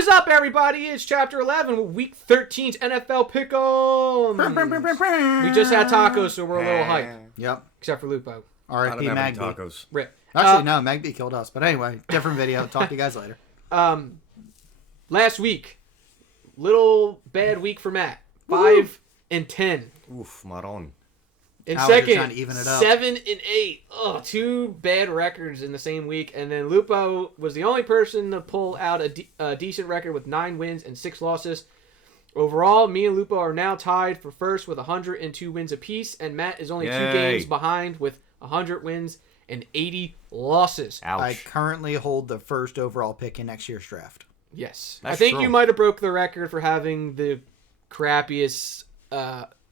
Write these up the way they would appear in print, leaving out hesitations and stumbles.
is up, everybody? It's Chapter 11, Week 13's NFL Pick'em. We just had tacos, so we're a little hyped. Yep. Except for Lupo. R.I.P. Magby. Tacos. Rip. Actually, no, Magby killed us. But anyway, different video. Talk to you guys later. Last week, little bad week for Matt. 5-10. Oof, Maron. In How are you second, trying to even it up? 7-8. Oh, two bad records in the same week. And then Lupo was the only person to pull out a decent record with 9 wins and 6 losses. Overall, me and Lupo are now tied for first with 102 wins apiece, and Matt is only 2 games behind with 100 wins and 80 losses. Ouch. I currently hold the first overall pick in next year's draft. Yes. That's I think true. you might have broke the record for having the crappiest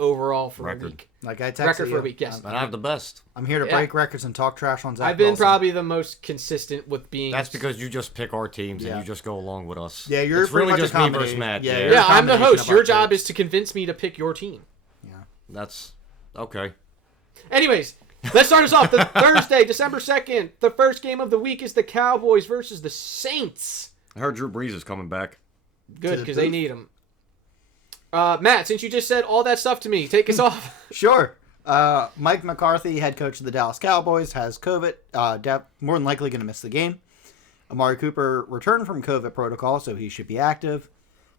overall for a week. Like I texted Record you. for a week, yes. But I have the best. I'm here to break records and talk trash on Zach I've been Wilson. probably the most consistent with being... That's because you just pick our teams and you just go along with us. Yeah, you're it's pretty really much just a me comedy. versus Matt. Yeah, Yeah, you're a I'm the combination host. of Your our job picks. is to convince me to pick your team. Yeah. That's okay. Anyways, let's start us off. The Thursday, December 2nd, the first game of the week is the Cowboys versus the Saints. I heard Drew Brees is coming back. Good, the because they booth? need him. Matt, since you just said all that stuff to me, take us off. Sure. Mike McCarthy, head coach of the Dallas Cowboys, has COVID. More than likely going to miss the game. Amari Cooper returned from COVID protocol, so he should be active.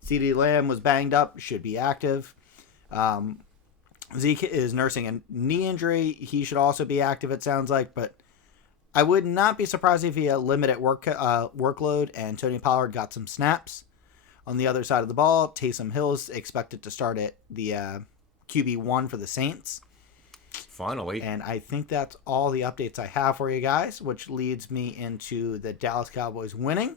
CeeDee Lamb was banged up, should be active. Zeke is nursing a knee injury. He should also be active, it sounds like. But I would not be surprised if he had limited workload and Tony Pollard got some snaps. On the other side of the ball, Taysom Hill is expected to start at the QB1 for the Saints. Finally. And I think that's all the updates I have for you guys, which leads me into the Dallas Cowboys winning,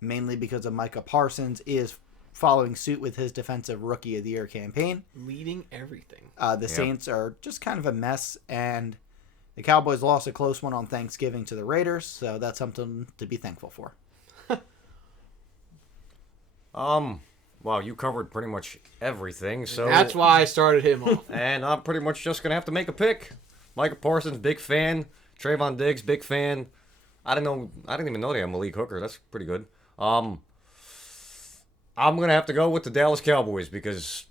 mainly because of Micah Parsons is following suit with his Defensive Rookie of the Year campaign. Leading everything. The Saints are just kind of a mess, and the Cowboys lost a close one on Thanksgiving to the Raiders, so that's something to be thankful for. Well, you covered pretty much everything, so That's why I started him off. and I'm pretty much just gonna have to make a pick. Micah Parsons, big fan. Trayvon Diggs, big fan. I didn't even know they had Malik Hooker. That's pretty good. I'm gonna have to go with the Dallas Cowboys because,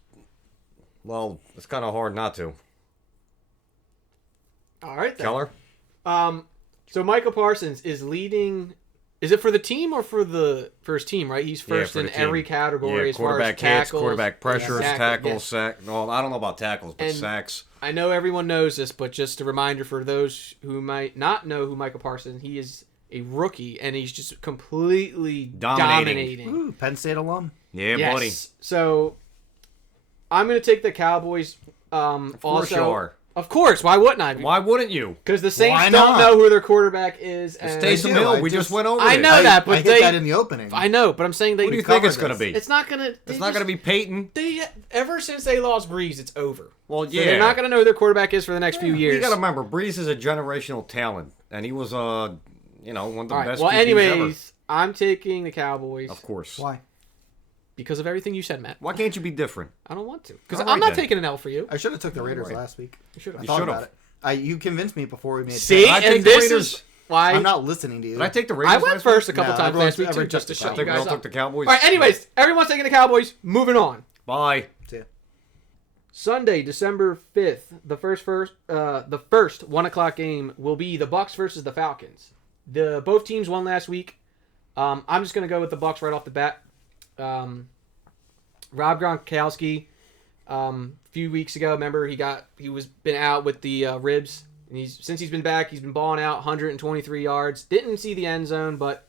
well, it's kind of hard not to. All right, then. Keller. So Michael Parsons is leading... Is it for the team or for his team, right? He's first for in the team. every category as far as quarterback hits, tackles. quarterback pressures, tackles, yes. sack. No, I don't know about tackles, but And sacks. I know everyone knows this, but just a reminder for those who might not know who Michael Parsons, he is a rookie, and he's just completely dominating. Ooh, Penn State alum. Yeah, Yes. buddy. So I'm going to take the Cowboys. Of course you are. Of course. Why wouldn't I? Why wouldn't you? Because the Saints Why don't not? know who their quarterback is. It's And Taysom do. Hill. I We just just- went over I it. know that, but I hit they... that in the opening. I know, but I'm saying they... Who do you think it's covered going to this. be? It's not going to... It's not going to be Peyton. They ever since they lost Breeze, it's over. Well, So yeah. they're not going to know who their quarterback is for the next few years. You got to remember, Breeze is a generational talent, and he was, one of the All right. best Well, QBs anyways, I'm taking the Cowboys ever. Of course. Why? because of everything you said, Matt. Why can't you be different? I don't want to because All I'm right, not then. taking an L for you. I should have took the Raiders Right. last week. You should I have. thought should've. about it. You convinced me before we made it. See, I and take the this Raiders. is why I'm not listening to you. Did I take the Raiders? I went last first a week? couple No, times everyone's- last week too, everyone just to took shut the you We guys all took up. the Cowboys. All right. Anyways, everyone's taking the Cowboys. Moving on. Bye. Yeah. Sunday, December 5th, the first 1:00 game will be the Bucs versus the Falcons. Both teams won last week. I'm just gonna go with the Bucs right off the bat. Rob Gronkowski, a few weeks ago, remember he was been out with the ribs, and since he's been back, he's been balling out 123 yards. Didn't see the end zone, but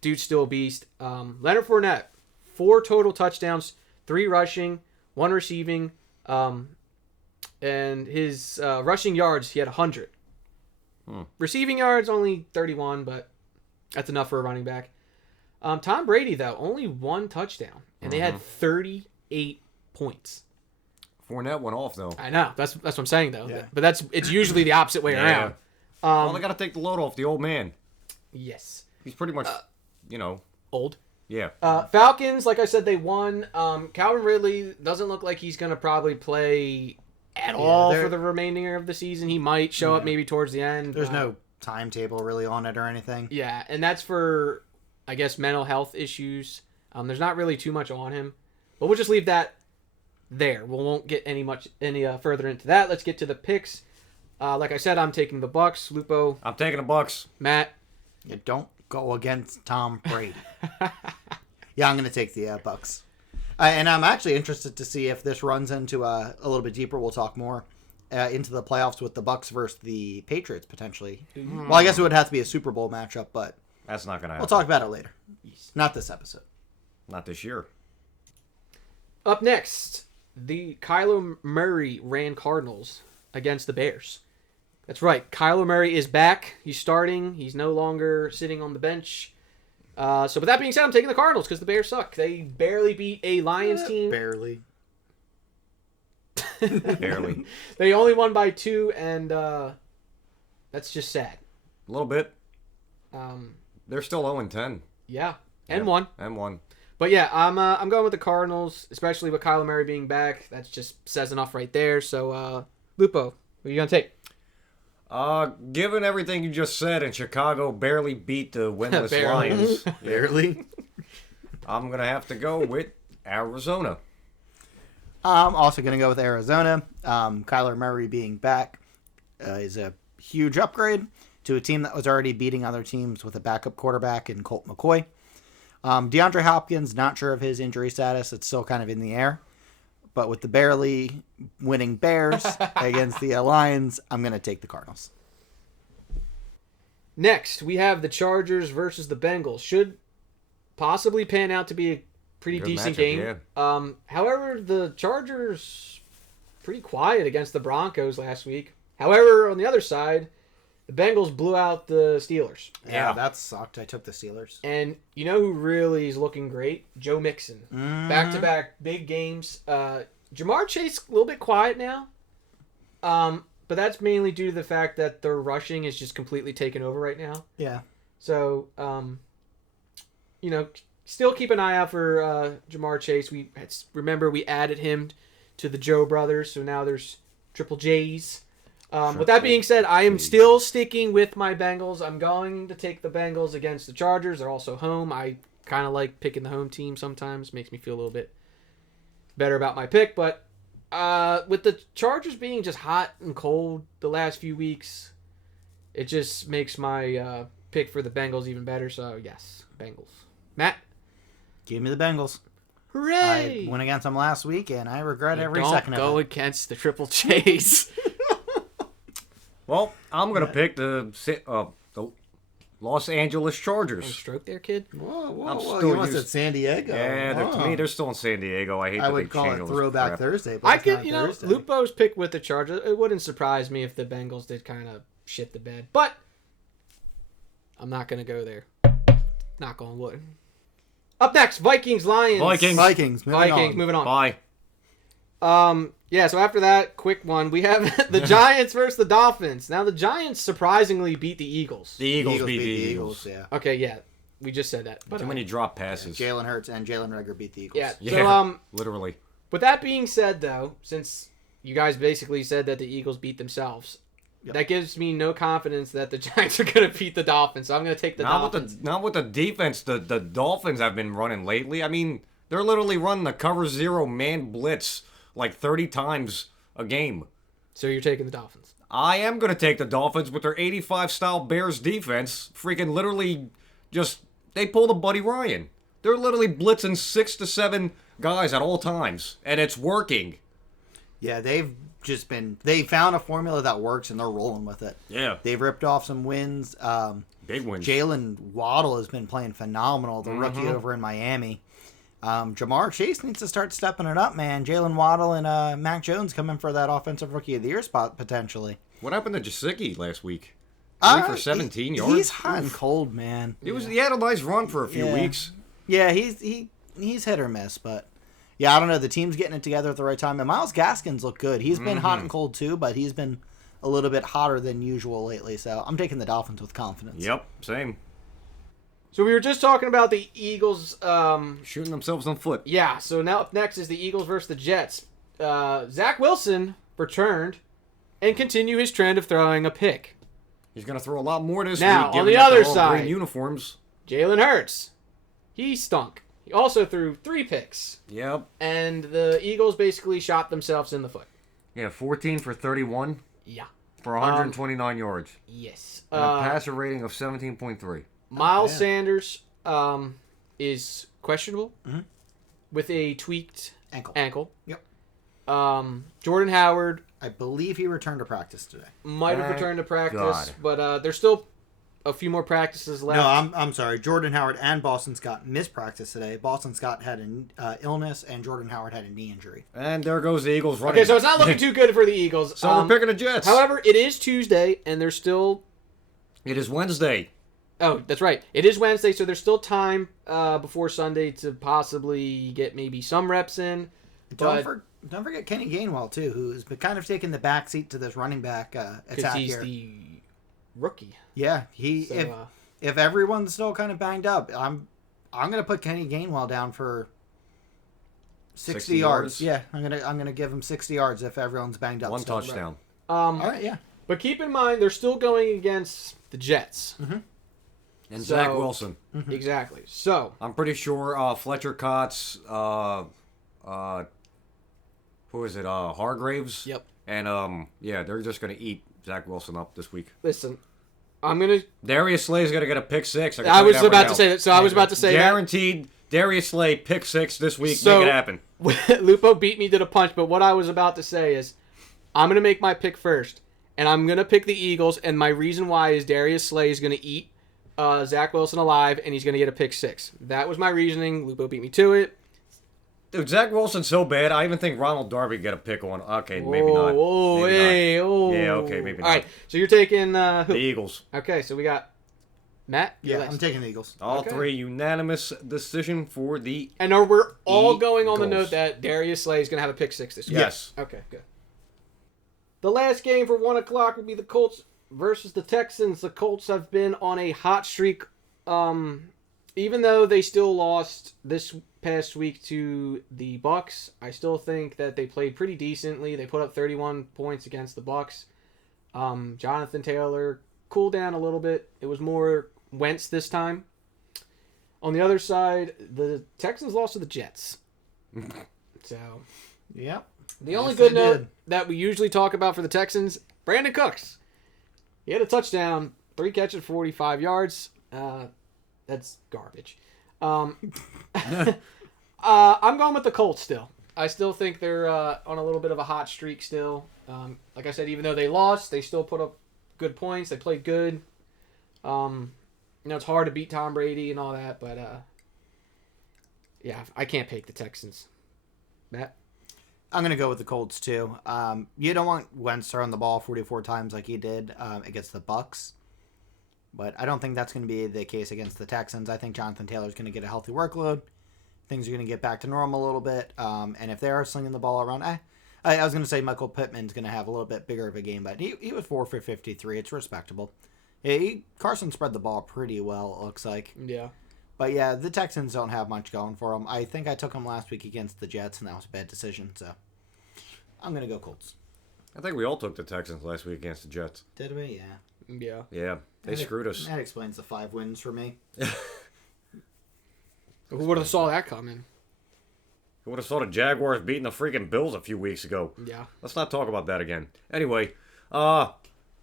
dude's still a beast. Leonard Fournette, 4 total touchdowns, 3 rushing, 1 receiving, and his rushing yards, he had 100. Receiving yards, only 31, but that's enough for a running back. Tom Brady, though, only 1 touchdown, and they had 38 points. Fournette went off, though. I know. That's what I'm saying, though. Yeah. But it's usually the opposite way around. Well, they got to take the load off the old man. Yes. He's pretty much, Old. yeah. Falcons, like I said, they won. Calvin Ridley doesn't look like he's going to probably play at all for the remainder of the season. He might show up maybe towards the end. There's no timetable really on it or anything. Yeah, and that's for I guess, mental health issues. There's not really too much on him, but we'll just leave that there. We won't get any further into that. Let's get to the picks. Like I said, I'm taking the Bucks. Lupo. I'm taking the Bucks. Matt. You don't go against Tom Brady. Yeah, I'm going to take the Bucks. And I'm actually interested to see if this runs into a little bit deeper. We'll talk more into the playoffs with the Bucks versus the Patriots potentially. Well, I guess it would have to be a Super Bowl matchup, but That's not going to happen. we'll talk about it later. Not this episode. Not this year. Up next, the Kyler Murray ran Cardinals against the Bears. That's right. Kyler Murray is back. He's starting. He's no longer sitting on the bench. So with that being said, I'm taking the Cardinals because the Bears suck. They barely beat a Lions team. Barely. Barely. They only won by 2, and that's just sad. A little bit. Um, They're still 0-10. yeah, and Yeah. 1. And 1. But yeah, I'm going with the Cardinals, especially with Kyler Murray being back. That just says enough right there. So, Lupo, what are you going to take? Given everything you just said, and Chicago barely beat the winless Barely. Lions, Barely. I'm going to have to go with Arizona. I'm also going to go with Arizona. Kyler Murray being back is a huge upgrade to a team that was already beating other teams with a backup quarterback in Colt McCoy. DeAndre Hopkins, not sure of his injury status. It's still kind of in the air. But with the barely winning Bears against the Lions, I'm going to take the Cardinals. Next, we have the Chargers versus the Bengals. Should possibly pan out to be a pretty Good decent matchup, game. yeah. However, the Chargers pretty quiet against the Broncos last week. However, on the other side, the Bengals blew out the Steelers. Yeah. That sucked. I took the Steelers. And you know who really is looking great? Joe Mixon. Back-to-back big games. Jamar Chase a little bit quiet now. But that's mainly due to the fact that their rushing is just completely taken over right now. Yeah. So, still keep an eye out for Jamar Chase. Remember we added him to the Joe brothers, so now there's Triple J's. With that being said, I am still sticking with my Bengals. I'm going to take the Bengals against the Chargers. They're also home. I kind of like picking the home team sometimes. Makes me feel a little bit better about my pick. But with the Chargers being just hot and cold the last few weeks, it just makes my pick for the Bengals even better. So, yes, Bengals. Matt? Give me the Bengals. Hooray! I went against them last week, and I regret every Don't second go of it. against the Triple J's. Well, I'm going to pick the Los Angeles Oh, Chargers. stroke there, kid? Whoa, I'm whoa. still You must used- have San Diego. Yeah, to Whoa. me, they're still in San Diego. I hate I that would they call changed it all this Throwback crap. Thursday, but I it's could, not Thursday. Lupo's pick with the Chargers. It wouldn't surprise me if the Bengals did kind of shit the bed. But I'm not going to go there. Knock on wood. Up next, Vikings, Lions. Vikings. Moving on. Bye. Yeah, so after that, quick one. We have the Giants versus the Dolphins. Now, the Giants surprisingly beat the Eagles. The Eagles beat the Eagles. Yeah. Okay, yeah. We just said that. But, Too many drop passes. Jalen Hurts and Jalen Reagor beat the Eagles. yeah. Yeah, So, literally. with that being said, though, since you guys basically said that the Eagles beat themselves, Yep. that gives me no confidence that the Giants are going to beat the Dolphins. So I'm going to take the Dolphins. Not with the defense the Dolphins have been running lately. I mean, they're literally running the cover zero man blitz like 30 times a game. So you're taking the Dolphins. I am going to take the Dolphins with their 85 style Bears defense. Freaking literally just, they pulled a Buddy Ryan. They're literally blitzing 6 to 7 guys at all times, and it's working. Yeah, they found a formula that works, and they're rolling with it. Yeah. They've ripped off some wins. Big wins. Jalen Waddle has been playing phenomenal, the rookie over in Miami. Jamar Chase needs to start stepping it up, man. Jalen Waddle and Mac Jones coming for that offensive rookie of the year spot, potentially. What happened to Jasicki last week? 3 for 17 yards. He's hot and cold, man. He had a nice run for a few weeks. Yeah, he's hit or miss, but yeah, I don't know. The team's getting it together at the right time. And Myles Gaskins looked good. He's been hot and cold too, but he's been a little bit hotter than usual lately. So I'm taking the Dolphins with confidence. Yep, same. So we were just talking about the Eagles. Shooting themselves on foot. Yeah, so now up next is the Eagles versus the Jets. Zach Wilson returned and continue his trend of throwing a pick. He's going to throw a lot more this Now, week. on given the that they're other all side. green uniforms. Jalen Hurts He stunk. He also threw 3 picks. Yep. And the Eagles basically shot themselves in the foot. Yeah, 14 for 31 Yeah. for 129 yards. Yes. And a passer rating of 17.3. Miles Sanders is questionable with a tweaked ankle. Yep. Jordan Howard I believe he returned to practice today. might have returned to practice, God. but there's still a few more practices left. No, I'm sorry. Jordan Howard and Boston Scott missed practice today. Boston Scott had an illness, and Jordan Howard had a knee injury. And there goes the Eagles running. Okay, so it's not looking too good for the Eagles. So we're picking the Jets. However, it is Tuesday, and there's still... It is Wednesday. Oh, that's right. It is Wednesday, so there's still time before Sunday to possibly get maybe some reps in. Don't forget Kenny Gainwell, too, who's been kind of taking the backseat to this running back attack Because he's here. the rookie. Yeah, So, if everyone's still kind of banged up, I'm gonna put Kenny Gainwell down for 60 yards. Yeah, I'm gonna give him 60 yards if everyone's banged up. 1 still. touchdown. All right, yeah. But keep in mind, they're still going against the Jets. And So- Zach Wilson. Exactly. So, I'm pretty sure Fletcher Cott's, who is it, Hargraves? Yep. And, yeah, they're just going to eat Zach Wilson up this week. listen, I'm going to... Darius Slay's going to get a pick 6. I was about to say that. So I was about to say Guaranteed Darius Slay pick 6 this week. So- Make it happen. Lupo beat me to the punch, but what I was about to say is I'm going to make my pick first, and I'm going to pick the Eagles, and my reason why is Darius Slay is going to eat Zach Wilson alive, and he's going to get a pick 6. That was my reasoning. Lupo beat me to it. Dude, Zach Wilson's so bad, I even think Ronald Darby get a pick on. Okay, maybe not. Oh, Maybe hey, not. oh. Yeah, okay, maybe not. All right, so you're taking The who? Eagles. Okay, so we got Matt. you're Yeah, next. I'm taking the Eagles. All Okay. 3 unanimous decision for the... And we're all going on the Eagles. note that Darius Slay is going to have a pick 6 this week. Yes. Okay, good. The last game for 1 o'clock will be the Colts versus the Texans. The Colts have been on a hot streak. Even though they still lost this past week to the Bucs, I still think that they played pretty decently. They put up 31 points against the Bucs. Jonathan Taylor cooled down a little bit. It was more Wentz this time. On the other side, the Texans lost to the Jets. So, Yep. the only Yes, good they note did. that we usually talk about for the Texans, Brandon Cooks. He had a touchdown, 3 catches, 45 yards. That's garbage. I'm going with the Colts still. I still think they're on a little bit of a hot streak still. Like I said, even though they lost, they still put up good points. They played good. It's hard to beat Tom Brady and all that, but yeah, I can't pick the Texans. Matt? I'm going to go with the Colts, too. You don't want Wentz throwing the ball 44 times like he did against the Bucs. But I don't think that's going to be the case against the Texans. I think Jonathan Taylor's going to get a healthy workload. Things are going to get back to normal a little bit. And if they are slinging the ball around, I was going to say Michael Pittman's going to have a little bit bigger of a game. But he was 4 for 53. It's respectable. Carson spread the ball pretty well, it looks like. Yeah. But yeah, the Texans don't have much going for them. I think I took them last week against the Jets, and that was a bad decision. So I'm going to go Colts. I think we all took the Texans last week against the Jets. Did we? Yeah. Yeah. Yeah, they screwed us. That explains the 5 wins for me. Who would have saw that coming? Who would have saw the Jaguars beating the freaking Bills a few weeks ago? Yeah. Let's not talk about that again. Anyway,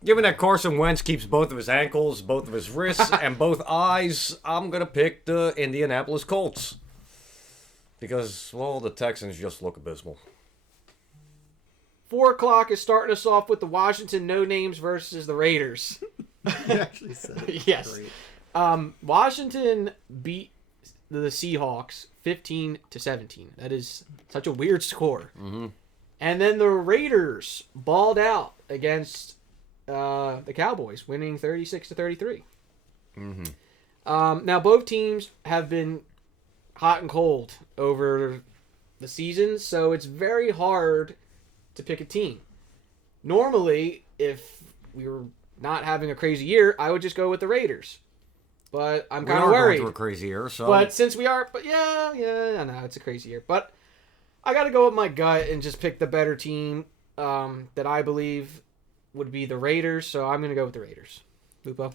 given that Carson Wentz keeps both of his ankles, both of his wrists, and both eyes, I'm going to pick the Indianapolis Colts. Because, well, the Texans just look abysmal. 4 o'clock is starting us off with the Washington No-Names versus the Raiders. You actually said it. Yes. Great. Washington beat the Seahawks 15-17. That is such a weird score. Mm-hmm. And then the Raiders balled out against the Cowboys, winning 36-33. Mm-hmm. Now, both teams have been hot and cold over the season, so it's very hard to pick a team. Normally, if we were not having a crazy year, I would just go with the Raiders. But I'm kind of worried. Going through a crazy year, so... But since we are, I know it's a crazy year. But I got to go with my gut and just pick the better team that I believe would be the Raiders. So I'm going to go with the Raiders. Lupo?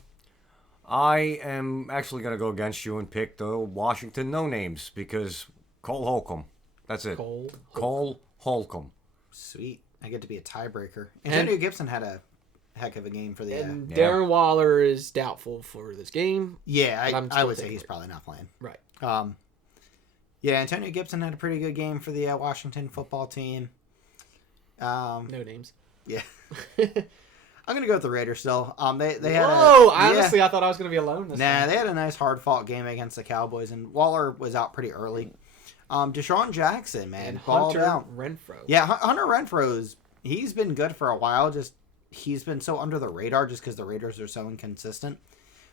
I am actually going to go against you and pick the Washington no-names because Cole Holcomb. That's it. Cole Holcomb. Sweet. I get to be a tiebreaker. Antonio Gibson had a heck of a game for the... And Darren Waller is doubtful for this game. Yeah, I would say he's probably not playing. Right. Yeah, Antonio Gibson had a pretty good game for the Washington football team. No names. Yeah. I'm gonna go with the Raiders still. They had honestly, I thought I was gonna be alone this time. They had a nice hard fought game against the Cowboys, and Waller was out pretty early. Deshaun Jackson, man, And balled Hunter out. Renfrow. Yeah, Hunter Renfrow he's been good for a while. Just he's been so under the radar just because the Raiders are so inconsistent.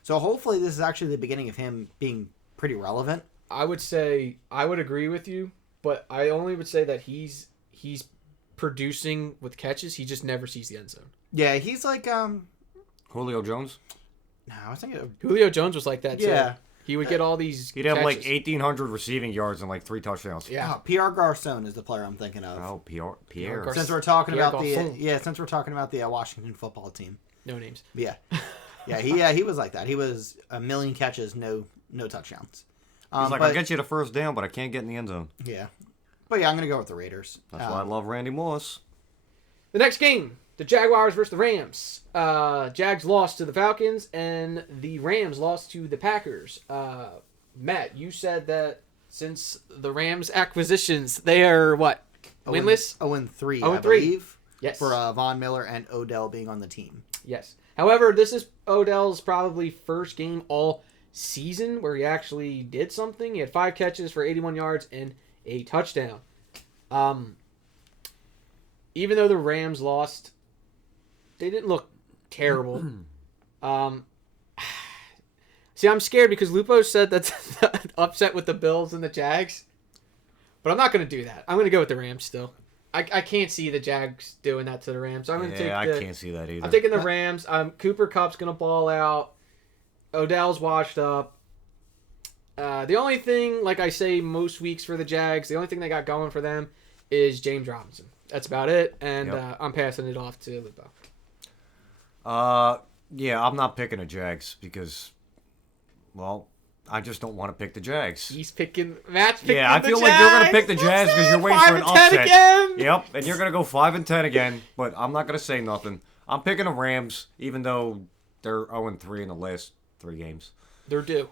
So hopefully this is actually the beginning of him being pretty relevant. I would say I would agree with you, but I only would say that he's producing with catches. He just never sees the end zone. Yeah, he's like Julio Jones? No, I was thinking of, Julio Jones was like that too. Yeah. He would get all these. He'd have like catches. 1,800 receiving yards and like 3 touchdowns. Yeah. Pierre Garcon is the player I'm thinking of. Oh, Pierre. Gar- Since we're talking Pierre about Garçon. the Washington football team. No names. Yeah. He was like that. He was a million catches, no touchdowns. He's like, I'll get you the first down, but I can't get in the end zone. Yeah. But yeah, I'm going to go with the Raiders. That's why I love Randy Moss. The next game, the Jaguars versus the Rams. Jags lost to the Falcons, and the Rams lost to the Packers. Matt, you said that since the Rams acquisitions, they are what? Winless? 0-3, 0-3. I believe. Yes. For Von Miller and Odell being on the team. Yes. However, this is Odell's probably first game all season where he actually did something. He had 5 catches for 81 yards and a touchdown. Even though the Rams lost, they didn't look terrible. See, I'm scared because Lupo said that's upset with the Bills and the Jags. But I'm not going to do that. I'm going to go with the Rams still. I can't see the Jags doing that to the Rams. So I'm going to take I can't see that either. I'm taking the Rams. Cooper Kupp's going to ball out. Odell's washed up. The only thing, like I say most weeks for the Jags, the only thing they got going for them is James Robinson. That's about it. And I'm passing it off to Lupo. Yeah, I'm not picking the Jags because, well, I just don't want to pick the Jags. Matt's picking the Jags. Yeah, I feel like you're going to pick the Jags because you're waiting for an upset. Again. Yep, and you're going to go 5-10 again, but I'm not going to say nothing. I'm picking the Rams, even though they're 0-3 in the last 3 games. They're due.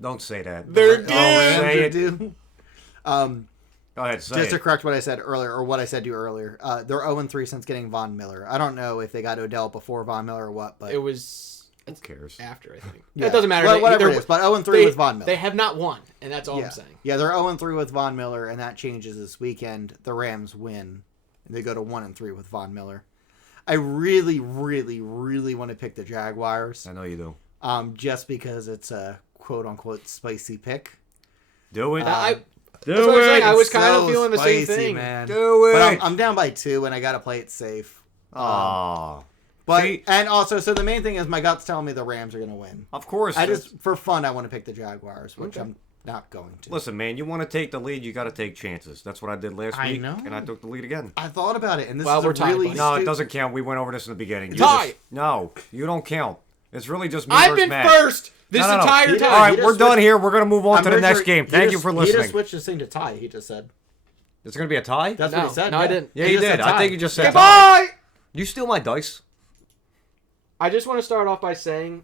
Don't say that. They're due. Say it. Due. Go ahead, say Just it. to correct what I said earlier, or what I said to you earlier, they're 0-3 since getting Von Miller. I don't know if they got Odell before Von Miller or what, but It was Who cares? after, I think. yeah. It doesn't matter. Well, whatever it is, but 0-3 with Von Miller. They have not won, and that's all yeah. I'm saying. Yeah, they're 0-3 with Von Miller, and that changes this weekend. The Rams win, and they go to 1-3 with Von Miller. I really, really, really want to pick the Jaguars. I know you do. Just because it's a quote-unquote spicy pick. Do it. That's what I'm saying. I was kind of feeling the same spicy, thing. man. Do it. But I'm down by 2, and I got to play it safe. Aw. But See? and also, so the main thing is my gut's telling me the Rams are going to win. Of course. I just, for fun, I want to pick the Jaguars, which Okay. I'm not going to. Listen, man, you want to take the lead, you got to take chances. That's what I did last I week, know. and I took the lead again. I thought about it, and this Well, is we're a tied, really buddy. No, it stupid- doesn't count. We went over this in the beginning. Tie. No, you don't count. It's really just me I've versus been Matt. first this No. entire He- time. All right, just we're done switched- here. We're going to move on I'm to the pretty next sure game. he Thank just- you for He listening. just switched this thing to tie, he just said. It's going to be a tie? That's No, what he said. no, I didn't. Yeah, He you just did. said I tie. think you just said tie. Goodbye! You steal my dice. I just want to start off by saying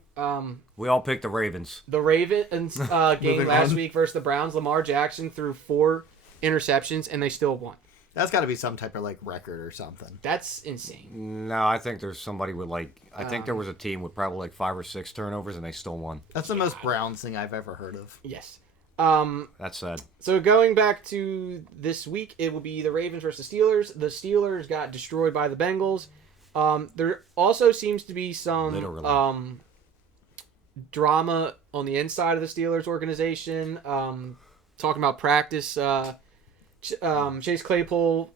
We all picked the Ravens. the Ravens game Moving last on. week versus the Browns. Lamar Jackson threw 4 interceptions, and they still won. That's got to be some type of like record or something. That's insane. No, I think there's somebody with I think there was a team with probably like 5 or 6 turnovers, and they still won. That's the most Browns thing I've ever heard of. Yes. That's sad. So going back to this week, it will be the Ravens versus the Steelers. The Steelers got destroyed by the Bengals. There also seems to be some Literally. drama on the inside of the Steelers organization. Talking about practice, Chase Claypool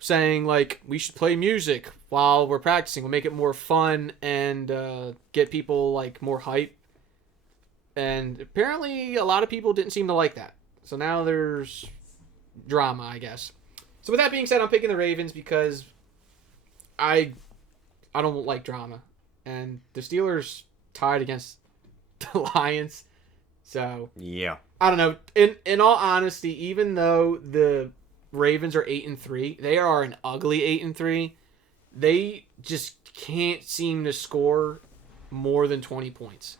saying like we should play music while we're practicing. We'll make it more fun and get people like more hype. And apparently, a lot of people didn't seem to like that. So now there's drama, I guess. So with that being said, I'm picking the Ravens because I don't like drama, and the Steelers tied against the Lions. So Yeah. I don't know. In all honesty, even though the Ravens are 8-3, they are an ugly 8-3. They just can't seem to score more than 20 points,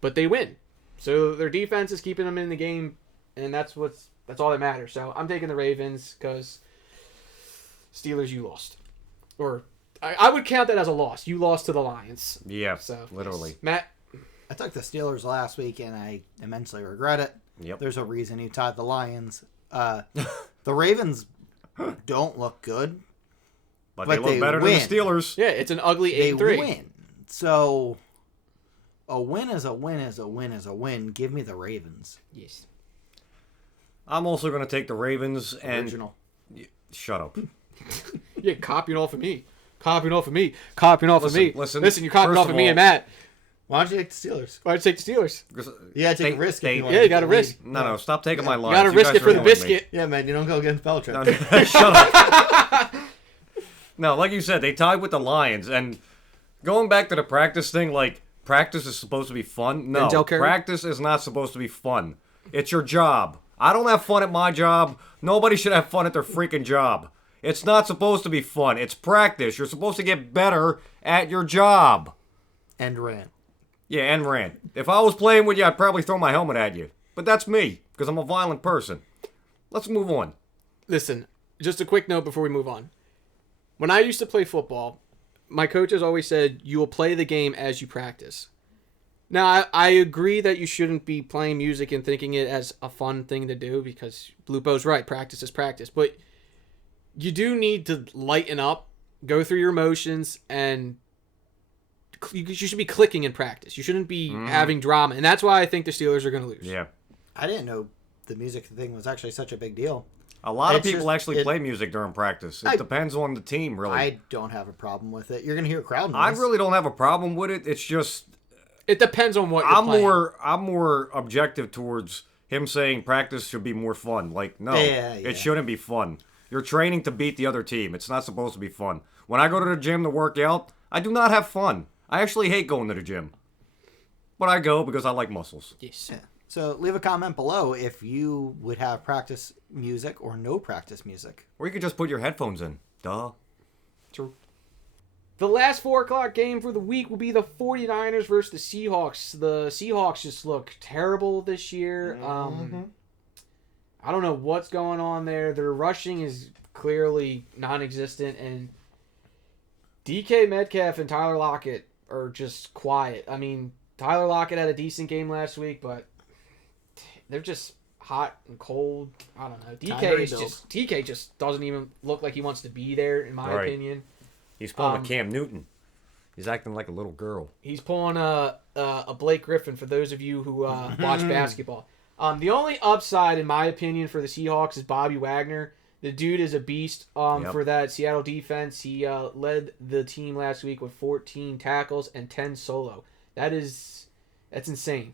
but they win. So their defense is keeping them in the game, and that's all that matters. So I'm taking the Ravens because Steelers, you lost, or I would count that as a loss. You lost to the Lions. Yeah. So Literally. yes. Matt. I took the Steelers last week, and I immensely regret it. Yep. There's a reason you tied the Lions. The Ravens don't look good, But they look better win. than the Steelers. Yeah, it's an ugly 8-3. They win. So a win is a win is a win is a win. Give me the Ravens. Yes. I'm also going to take the Ravens and... Original. Shut up. Yeah, copying off of me. Copying off of me. Copying off of me. Listen, you're copying first off of of me all- and Matt. Why don't you take the Steelers? Why'd you take the Steelers? You gotta take a risk. If you want Yeah, to you gotta risk. No, stop taking my You lines. gotta risk guys it are for the annoying me. biscuit. Yeah, man, you don't go against Belichick. No, shut up. No, like you said, they tied with the Lions. And going back to the practice thing, like, practice is supposed to be fun. No, Denzel Curry? practice is not supposed to be fun. It's your job. I don't have fun at my job. Nobody should have fun at their freaking job. It's not supposed to be fun. It's practice. You're supposed to get better at your job. And ran. Yeah, and ran. If I was playing with you, I'd probably throw my helmet at you. But that's me, because I'm a violent person. Let's move on. Listen, just a quick note before we move on. When I used to play football, my coaches always said, you will play the game as you practice. Now, I agree that you shouldn't be playing music and thinking it as a fun thing to do because Lupo's right, practice is practice. But you do need to lighten up, go through your emotions, and you should be clicking in practice. You shouldn't be having drama. And that's why I think the Steelers are going to lose. Yeah. I didn't know the music thing was actually such a big deal. A lot of It's people just- actually play music during practice. It depends on the team, really. I don't have a problem with it. You're gonna hear crowd noise. I really don't have a problem with it. It's just It depends on what you're I'm playing. more objective towards him saying practice should be more fun. Like, no, Yeah. it shouldn't be fun. You're training to beat the other team. It's not supposed to be fun. When I go to the gym to work out, I do not have fun. I actually hate going to the gym. But I go because I like muscles. Yes. Yeah. So leave a comment below if you would have practice music or no practice music. Or you could just put your headphones in. Duh. True. The last 4 o'clock game for the week will be the 49ers versus the Seahawks. The Seahawks just look terrible this year. I don't know what's going on there. Their rushing is clearly non-existent, and DK Metcalf and Tyler Lockett are just quiet. I mean, Tyler Lockett had a decent game last week, but they're just hot and cold. I don't know. DK just doesn't even look like he wants to be there, in my Right. opinion. He's pulling a Cam Newton. He's acting like a little girl. He's pulling a Blake Griffin for those of you who watch basketball. The only upside, in my opinion, for the Seahawks is Bobby Wagner. The dude is a beast for that Seattle defense. He led the team last week with 14 tackles and 10 solo. That's insane.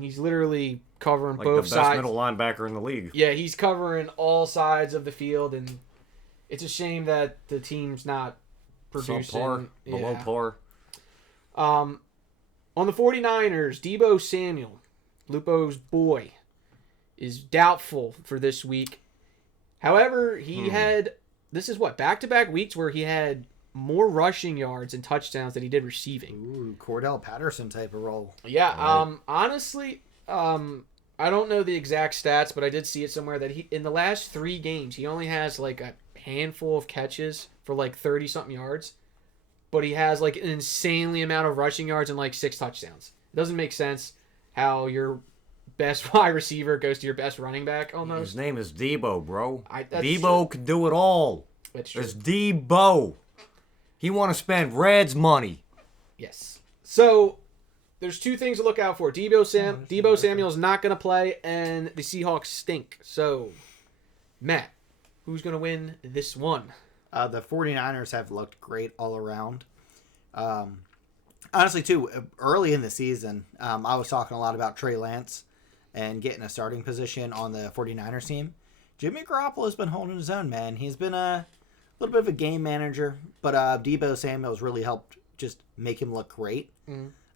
He's literally covering Like both the best sides. middle linebacker in the league. Yeah, he's covering all sides of the field, and it's a shame that the team's not producing. Subpar, below par. On the 49ers, Deebo Samuel, Lupo's boy, is doubtful for this week. However, he had, this is what, back-to-back weeks where he had more rushing yards and touchdowns than he did receiving. Ooh, Cordell Patterson type of role. Yeah, honestly, I don't know the exact stats, but I did see it somewhere that he, in the last 3 games, he only has like a handful of catches for like 30-something yards, but he has like an insanely amount of rushing yards and like 6 touchdowns. It doesn't make sense how your best wide receiver goes to your best running back almost. His name is Debo, bro. That's Debo can do it all. That's true. It's Debo. He want to spend Red's money. Yes. So there's 2 things to look out for. Deebo Samuel's not going to play, and the Seahawks stink. So, Matt, who's going to win this one? The 49ers have looked great all around. Honestly, too, early in the season, I was talking a lot about Trey Lance and getting a starting position on the 49ers team. Jimmy Garoppolo's been holding his own, man. He's been a little bit of a game manager, but Deebo Samuel's really helped just make him look great.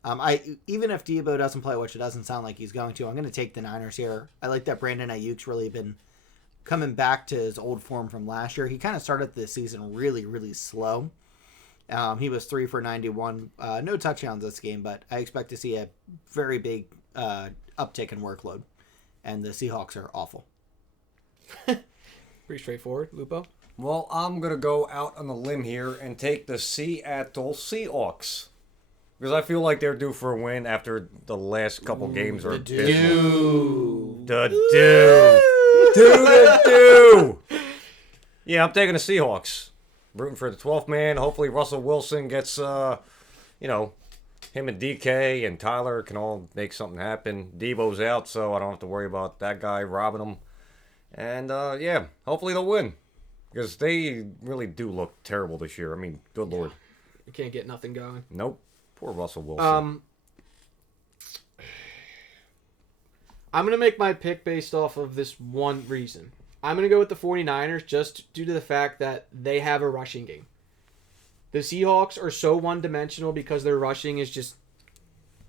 Even if Debo doesn't play, which it doesn't sound like he's going to, I'm going to take the Niners here. I like that Brandon Ayuk's really been coming back to his old form from last year. He kind of started the season really, really slow. He was 3 for 91, no touchdowns this game, but I expect to see a very big uptick in workload. And the Seahawks are awful. Pretty straightforward, Lupo. Well, I'm going to go out on a limb here and take the Seattle Seahawks. Because I feel like they're due for a win after the last couple games are abysmal. Yeah, I'm taking the Seahawks. Rooting for the 12th man. Hopefully Russell Wilson gets, him and DK and Tyler can all make something happen. Debo's out, so I don't have to worry about that guy robbing them. And, hopefully they'll win. Because they really do look terrible this year. I mean, good Lord. You can't get nothing going. Nope. Poor Russell Wilson. I'm going to make my pick based off of this one reason. I'm going to go with the 49ers just due to the fact that they have a rushing game. The Seahawks are so one-dimensional because their rushing is just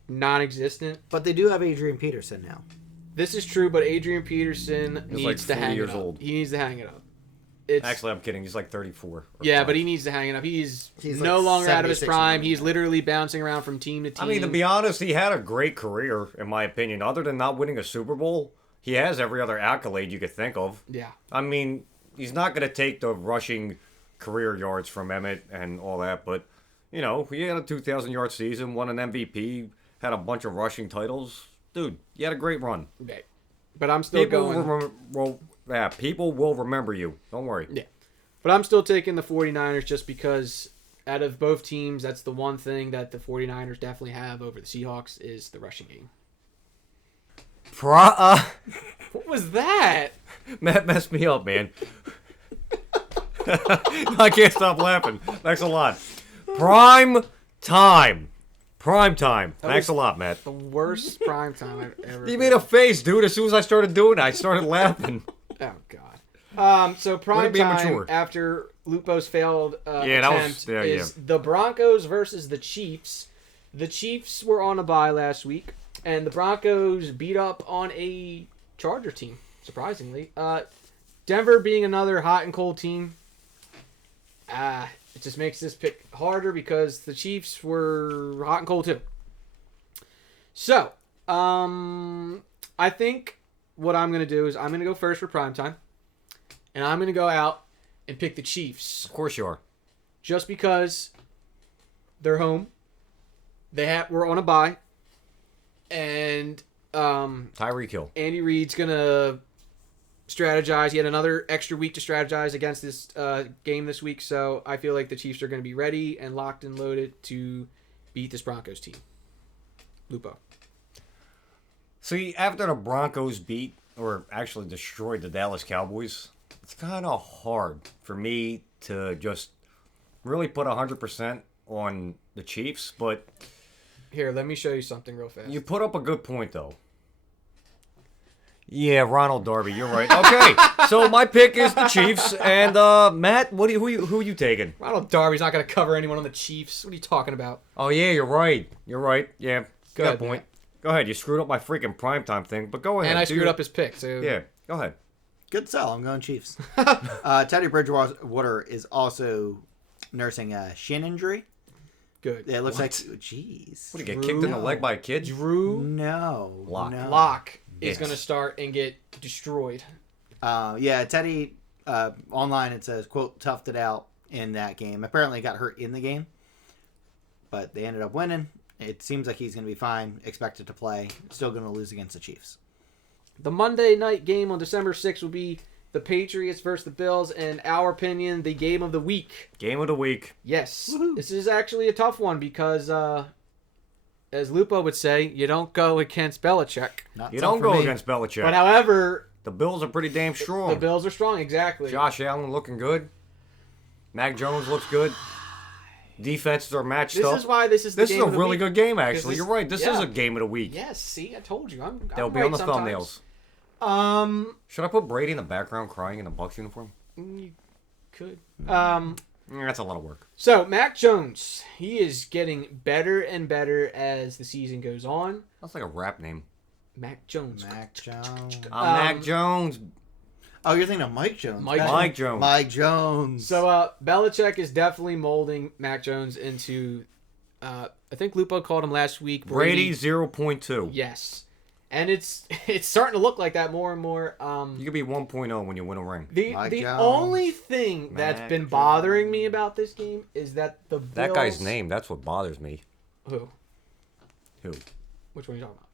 non-existent. But they do have Adrian Peterson now. This is true, but Adrian Peterson needs to hang it up. He needs to hang it up. Actually, I'm kidding. He's like 34. Yeah, but he needs to hang it up. He's no like longer out of his prime. 76. He's literally bouncing around from team to team. I mean, to be honest, he had a great career, in my opinion. Other than not winning a Super Bowl, he has every other accolade you could think of. Yeah. I mean, he's not going to take the rushing career yards from Emmett and all that, but, he had a 2,000-yard season, won an MVP, had a bunch of rushing titles. Dude, he had a great run. Okay. But I'm still People will remember you. Don't worry. Yeah. But I'm still taking the 49ers just because out of both teams, that's the one thing that the 49ers definitely have over the Seahawks is the rushing game. What was that? Matt messed me up, man. I can't stop laughing. Thanks a lot. Prime time. Thanks a lot, Matt. The worst prime time I've ever You made a face, dude. As soon as I started doing it, I started laughing. Oh, God. So prime time after Lupo's failed attempt is the Broncos versus the Chiefs. The Chiefs were on a bye last week, and the Broncos beat up on a Charger team, surprisingly. Denver being another hot and cold team, it just makes this pick harder because the Chiefs were hot and cold too. So, I think what I'm going to do is I'm going to go first for primetime. And I'm going to go out and pick the Chiefs. Of course you are. Just because they're home. We're on a bye. And Tyreek Hill. Andy Reid's going to strategize. He had another extra week to strategize against this game this week. So I feel like the Chiefs are going to be ready and locked and loaded to beat this Broncos team. Lupo. See, after the Broncos beat, or actually destroyed the Dallas Cowboys, it's kind of hard for me to just really put 100% on the Chiefs, but... Here, let me show you something real fast. You put up a good point, though. Yeah, Ronald Darby, you're right. Okay, so my pick is the Chiefs, and Matt, who are you taking? Ronald Darby's not going to cover anyone on the Chiefs. What are you talking about? Oh, yeah, you're right. Yeah, good point. Matt. Go ahead, you screwed up my freaking primetime thing, but go ahead. And I screwed up his pick, so... Yeah, go ahead. Good sell. I'm going Chiefs. Teddy Bridgewater is also nursing a shin injury. Good. It looks like... Jeez. What, did he get kicked in the leg by a kid? No. Lock is going to start and get destroyed. Teddy, online it says, quote, toughed it out in that game. Apparently got hurt in the game, but they ended up winning. It seems like he's going to be fine, expected to play. Still going to lose against the Chiefs. The Monday night game on December 6th will be the Patriots versus the Bills, and our opinion, the game of the week. Game of the week. Yes. Woohoo. This is actually a tough one because, as Lupo would say, you don't go against Belichick. You don't go against Belichick. But however... The Bills are pretty damn strong. The Bills are strong, exactly. Josh Allen looking good. Mac Jones looks good. Defenses are matched up. This is why this is the game of the week. This is a really good game, actually. You're right. This is a game of the week. Yes, see? I told you. They'll be on the thumbnails. thumbnails. Should I put Brady in the background crying in a Bucs uniform? You could. That's a lot of work. So, Mac Jones, he is getting better and better as the season goes on. That's like a rap name. Mac Jones. Mac Jones. Mac Jones. Oh, you're thinking of Mike Jones. Mike Jones. Mike Jones. So, Belichick is definitely molding Mac Jones into, I think Lupo called him last week. Brady 0.2. Yes. And it's starting to look like that more and more. You could be 1.0 when you win a ring. The only thing that's been bothering me about this game is that the Bills... That guy's name, that's what bothers me. Who? Which one are you talking about?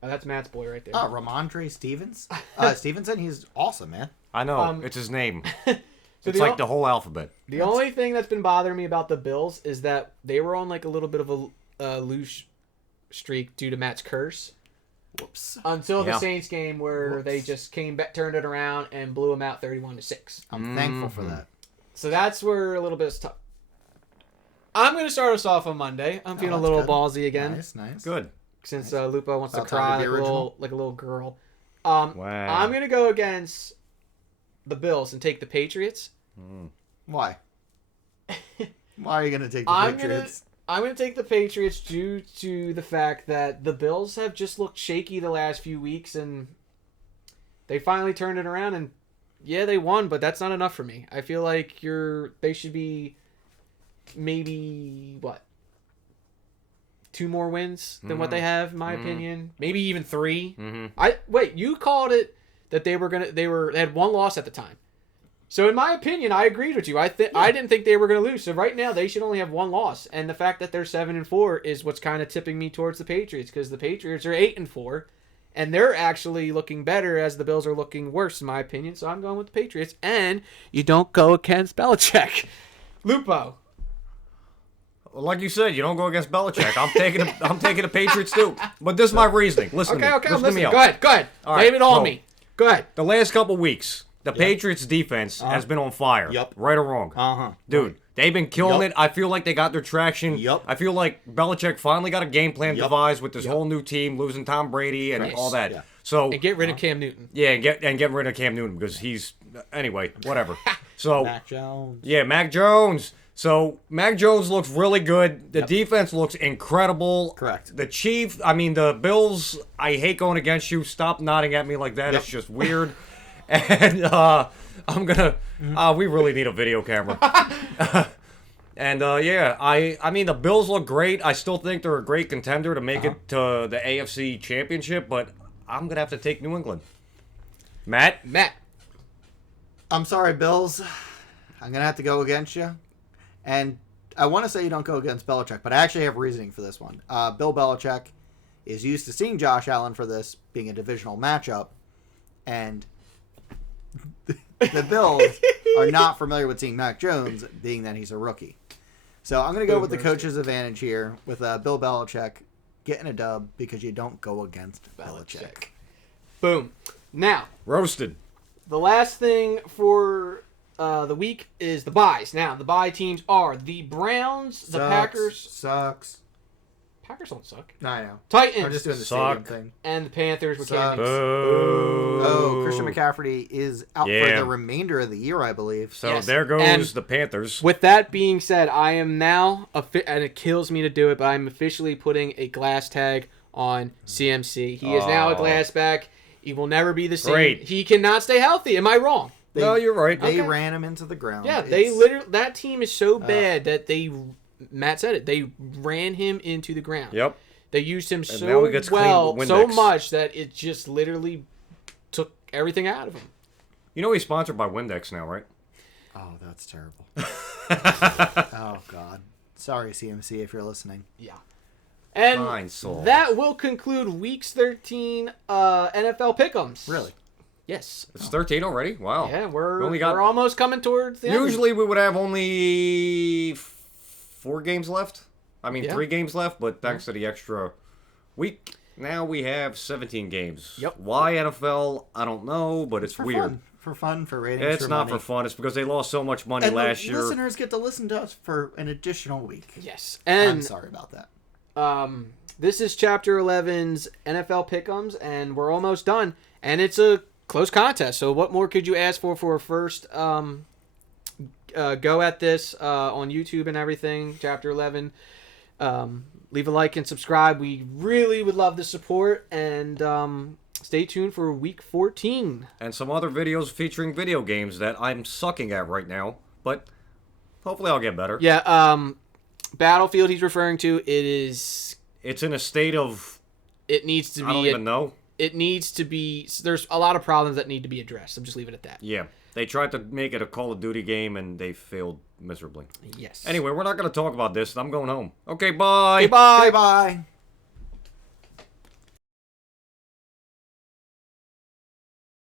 Oh, that's Matt's boy right there. Oh, Ramondre Stevenson, he's awesome, man. I know, it's his name. So it's like the whole alphabet. The only thing that's been bothering me about the Bills is that they were on like a little bit of a loose streak due to Matt's curse. Whoops. Until the Saints game where they just came back, turned it around, and blew them out 31-6. I'm thankful for that. So that's where a little bit is tough. I'm going to start us off on Monday. I'm feeling a little ballsy again. Nice. Good. Since Lupo wants to About cry time to be like a little girl. Wow. I'm going to go against the Bills and take the Patriots. Why? Why are you going to take the Patriots? I'm going to take the Patriots due to the fact that the Bills have just looked shaky the last few weeks, and they finally turned it around, and yeah, they won, but that's not enough for me. I feel like they should be maybe, 2 more wins than what they have, in my opinion. Maybe even 3. You called it that they had 1 loss at the time. So in my opinion, I agreed with you. I didn't think they were going to lose. So right now they should only have 1 loss, and the fact that they're 7-4 is what's kind of tipping me towards the Patriots, because the Patriots are 8-4, and they're actually looking better as the Bills are looking worse, in my opinion. So I'm going with the Patriots, and you don't go against Belichick. Lupo. Like you said, you don't go against Belichick. I'm taking the Patriots too. But this is my reasoning. Listen to me. Okay, listen to me. Go ahead. All Blame it on so, me. Go ahead. The last couple weeks, the Patriots defense has been on fire. Yep. Right or wrong. Dude, they've been killing it. I feel like they got their traction. Yep. I feel like Belichick finally got a game plan devised with this whole new team, losing Tom Brady and all that. Yeah. So And get rid of Cam Newton. Yeah, and get rid of Cam Newton because he's anyway, whatever. So Mac Jones. Yeah, Mac Jones. So Mac Jones looks really good. The defense looks incredible. Correct. The Bills, I hate going against you. Stop nodding at me like that. It's just weird. And I'm gonna. We really need a video camera. And the Bills look great. I still think they're a great contender to make it to the AFC Championship, but I'm gonna have to take New England. Matt. I'm sorry, Bills. I'm gonna have to go against you. And I want to say you don't go against Belichick, but I actually have reasoning for this one. Bill Belichick is used to seeing Josh Allen for this being a divisional matchup, and the Bills are not familiar with seeing Mac Jones, being that he's a rookie. So I'm going to go with the coach's advantage here with Bill Belichick getting a dub because you don't go against Belichick. Boom. Now, Roasted. the last thing for the week is the byes. Now, the bye teams are the Browns, the Packers. Sucks. Packers don't suck. No, I know. Titans. I'm just doing the Suck. stadium thing. And the Panthers with Sucks. Cam Newton. Oh, Christian McCaffrey is out for Yeah. the remainder of the year, I believe. So Yes. there goes And the Panthers. With that being said, I am now, and it kills me to do it, but I'm officially putting a glass tag on CMC. He is now a glass back. He will never be the same. Great. He cannot stay healthy. Am I wrong? No, you're right. They Okay. ran him into the ground. Yeah, It's- that team is so bad that Matt said it, they ran him into the ground. Yep. They used him now so he gets well, clean with so Windex. much that it just literally took everything out of him. You know he's sponsored by Windex now, right? Oh, that's terrible. Oh, God. Sorry, CMC, if you're listening. Yeah. And Fine soul. that will conclude Weeks 13 NFL Pick'ems. Really? Yes. It's 13 already? Wow. Yeah, we're only got- almost coming towards the end. Usually we would have only 4 games left. I mean, Yeah. 3 games left, but thanks to the extra week, now we have 17 games. Yep. Why NFL? I don't know, but it's For weird. fun. For fun, for ratings, It's for not money. for fun. It's because they lost so much money And last the year. listeners get to listen to us for an additional week. Yes. I'm And sorry about that. this is Chapter 11's NFL Pick'ems, and we're almost done. And it's a close contest. So what more could you ask for a first go at this on YouTube and everything. Chapter 11. Leave a like and subscribe. We really would love the support. And stay tuned for week 14. And some other videos featuring video games that I'm sucking at right now. But hopefully I'll get better. Yeah, Battlefield he's referring to, it's in a state of... It needs to be... I don't even know. It needs to be... There's a lot of problems that need to be addressed. I'm just leaving it at that. Yeah. They tried to make it a Call of Duty game, and they failed miserably. Yes. Anyway, we're not going to talk about this. I'm going home. Okay, bye. Okay, bye. Bye.